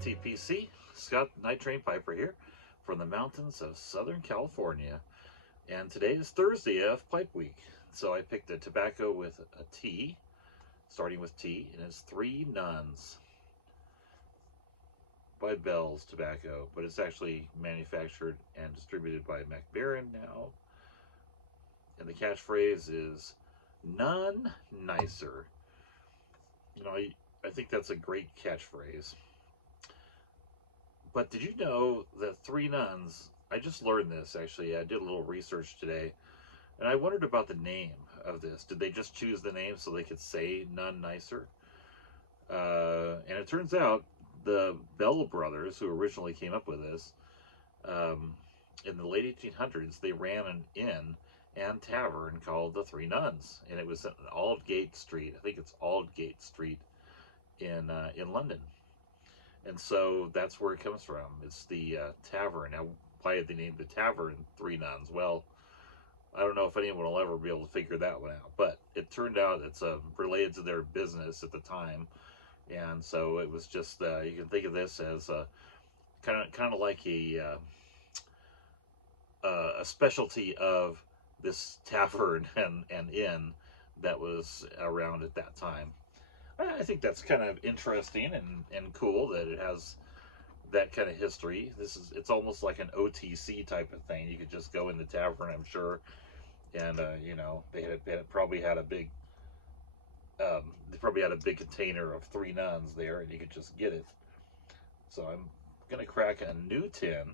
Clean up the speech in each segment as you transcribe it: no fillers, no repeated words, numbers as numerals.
TPC, Scott Night Train Piper here from the mountains of Southern California. And today is Thursday of Pipe Week. So I picked a tobacco with a T, starting with T, and it's Three Nuns by Bell's Tobacco, but it's actually manufactured and distributed by MacBaron now. And the catchphrase is none nicer. You know, I think that's a great catchphrase. But did you know that Three Nuns, I just learned this actually, I did a little research today, and I wondered about the name of this. Did they just choose the name so they could say none nicer? And it turns out the Bell brothers, who originally came up with this, in the late 1800s, they ran an inn and tavern called the Three Nuns, and it was at Aldgate Street. I think it's Aldgate Street in London. And so that's where it comes from. It's the tavern. Now, why did they name the tavern Three Nuns? Well, I don't know if anyone will ever be able to figure that one out. But it turned out it's related to their business at the time. And so it was just, you can think of this as kind of like a specialty of this tavern and inn that was around at that time. I think that's kind of interesting and cool that it has that kind of history. It's almost like an OTC type of thing. You could just go in the tavern, I'm sure, and you know, they probably had a big container of Three Nuns there, and you could just get it. So I'm gonna crack a new tin.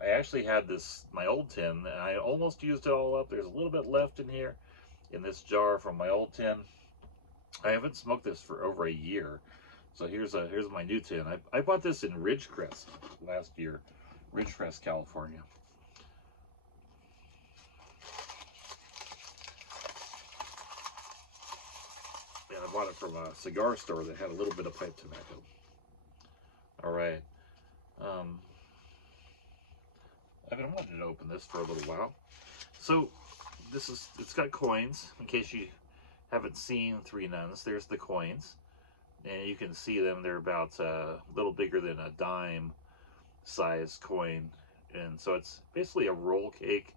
I actually had my old tin, and I almost used it all up. There's a little bit left in here in this jar from my old tin. I haven't smoked this for over a year, so here's my new tin. I bought this in Ridgecrest last year, Ridgecrest, California. And I bought it from a cigar store that had a little bit of pipe tobacco. All right, I've been wanting to open this for a little while. So it's got coins in case you haven't seen Three Nuns. There's the coins, and you can see them. They're about a little bigger than a dime size coin, and so it's basically a roll cake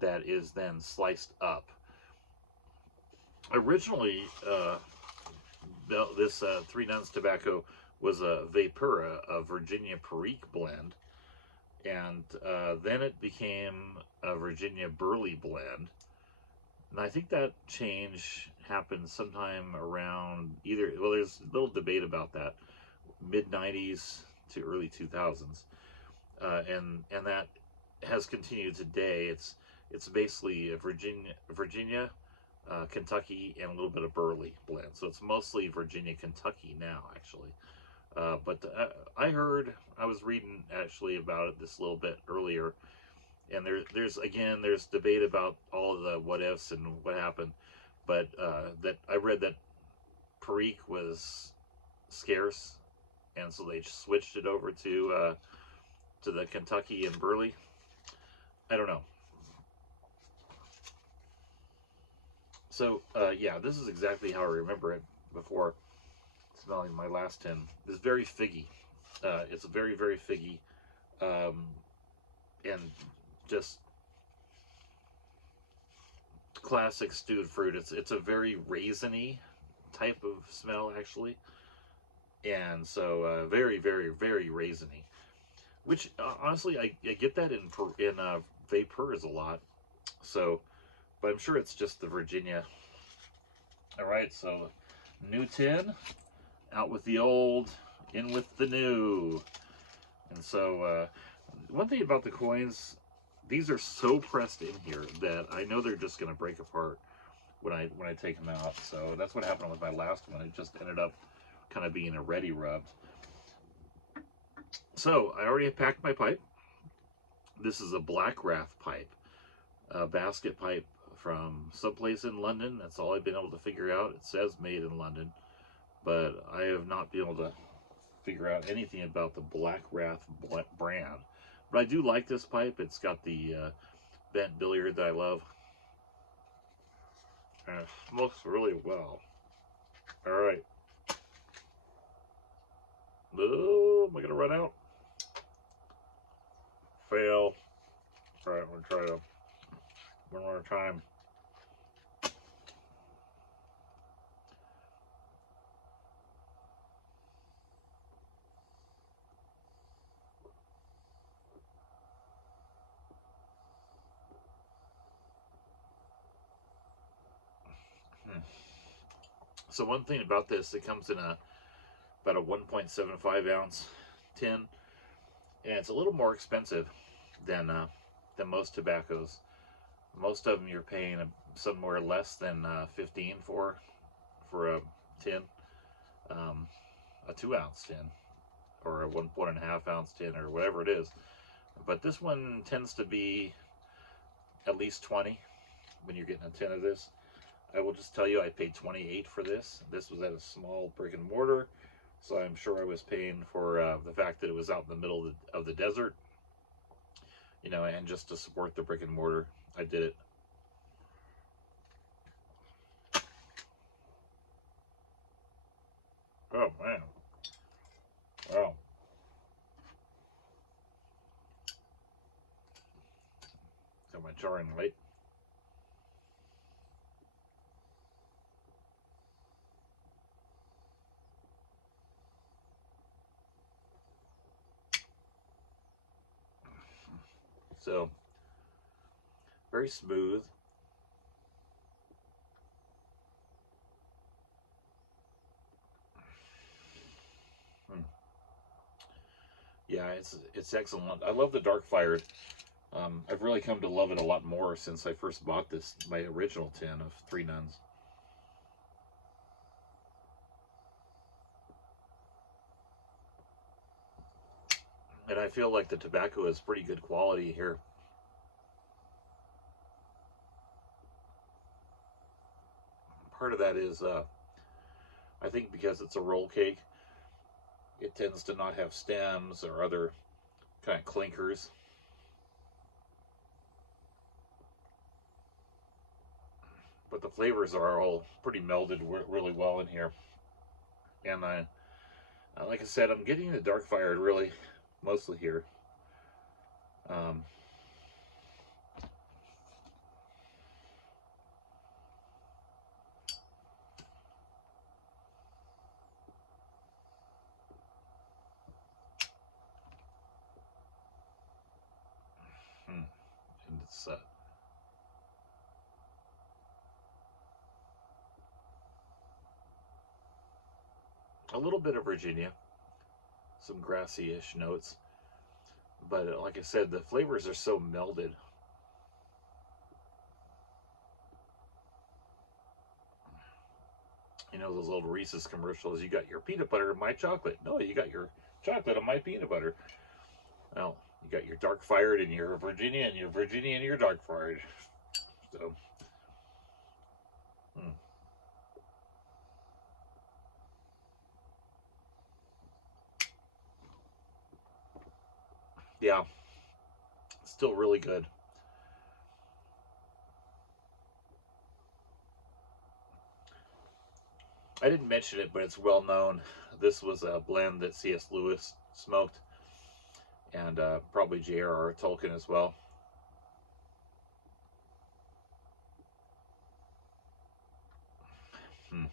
that is then sliced up. Originally, this Three Nuns tobacco was a Vapura, a Virginia Perique blend, and then it became a Virginia Burley blend. And I think that change happened sometime around there's a little debate about that, mid-90s to early 2000s. And that has continued today. It's basically a Virginia, Kentucky, and a little bit of Burley blend. So it's mostly Virginia, Kentucky now, actually. But I was reading actually about it this little bit earlier, and there's debate about all of the what ifs and what happened, but that I read that Perique was scarce, and so they switched it over to the Kentucky and Burley. I don't know. So yeah, this is exactly how I remember it before smelling my last tin. It's very figgy. It's very, very figgy, and just classic stewed fruit. It's a very raisiny type of smell, actually, and so very, very, very raisiny. Which honestly, I get that in Vapors a lot. So, but I'm sure it's just the Virginia. All right, so new tin, out with the old, in with the new. And so one thing about the coins, these are so pressed in here that I know they're just going to break apart when I take them out. So that's what happened with my last one. It just ended up kind of being a ready rub. So I already have packed my pipe. This is a Black Wrath pipe, a basket pipe from someplace in London. That's all I've been able to figure out. It says made in London, but I have not been able to figure out anything about the Black Wrath brand. But I do like this pipe. It's got the bent billiard that I love, and it smokes really well. All right, Oh, am I gonna run out? Fail. All right, we'll try to one more time. So one thing about this, it comes in about a 1.75 ounce tin, and it's a little more expensive than most tobaccos. Most of them you're paying somewhere less than 15 for a tin, a 2 ounce tin, or a 1.5 ounce tin, or whatever it is. But this one tends to be at least 20 when you're getting a tin of this. I will just tell you, I paid 28 for this. This was at a small brick and mortar, so I'm sure I was paying for the fact that it was out in the middle of the desert, you know, and just to support the brick and mortar, I did it. Oh man, wow. Got my jarring light. So very smooth. Hmm. Yeah, it's excellent. I love the dark fired. I've really come to love it a lot more since I first bought this, my original tin of 3 Nuns. And I feel like the tobacco is pretty good quality here. Part of that is, I think because it's a roll cake, it tends to not have stems or other kind of clinkers. But the flavors are all pretty melded really well in here. And like I said, I'm getting the dark fired really mostly here. Um, and it's a little bit of Virginia, some grassy-ish notes. But like I said, the flavors are so melded. You know those old Reese's commercials, you got your peanut butter and my chocolate. No, you got your chocolate and my peanut butter. Well, you got your dark fired and your Virginia and your dark fired. So, hmm. Yeah, still really good. I didn't mention it, but it's well known. This was a blend that C.S. Lewis smoked, and probably J.R.R. Tolkien as well. Hmm.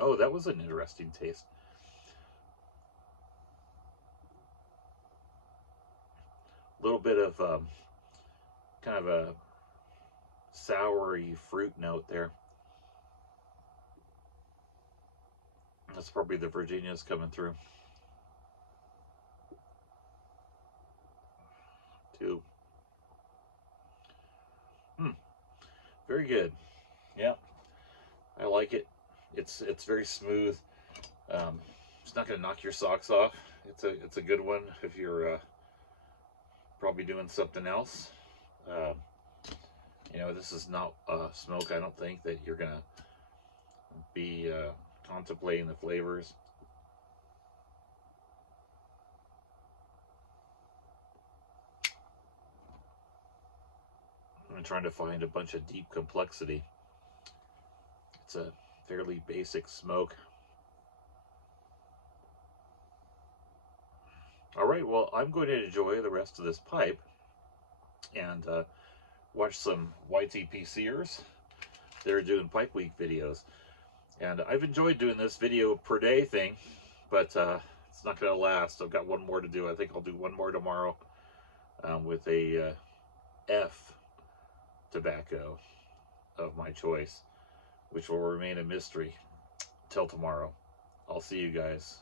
Oh, that was an interesting taste. A little bit of kind of a soury fruit note there. That's probably the Virginia's coming through too. Hmm. Very good. Yeah, I like it. It's very smooth. Um, it's not going to knock your socks off. It's a good one if you're probably doing something else. Uh, you know, this is not a smoke. I don't think that you're gonna be contemplating the flavors. I'm trying to find a bunch of deep complexity. It's a fairly basic smoke. All right, well, I'm going to enjoy the rest of this pipe and watch some YTPCers. They're doing Pipe Week videos. And I've enjoyed doing this video per day thing, but it's not going to last. I've got one more to do. I think I'll do one more tomorrow with a F tobacco of my choice, which will remain a mystery till tomorrow. I'll see you guys.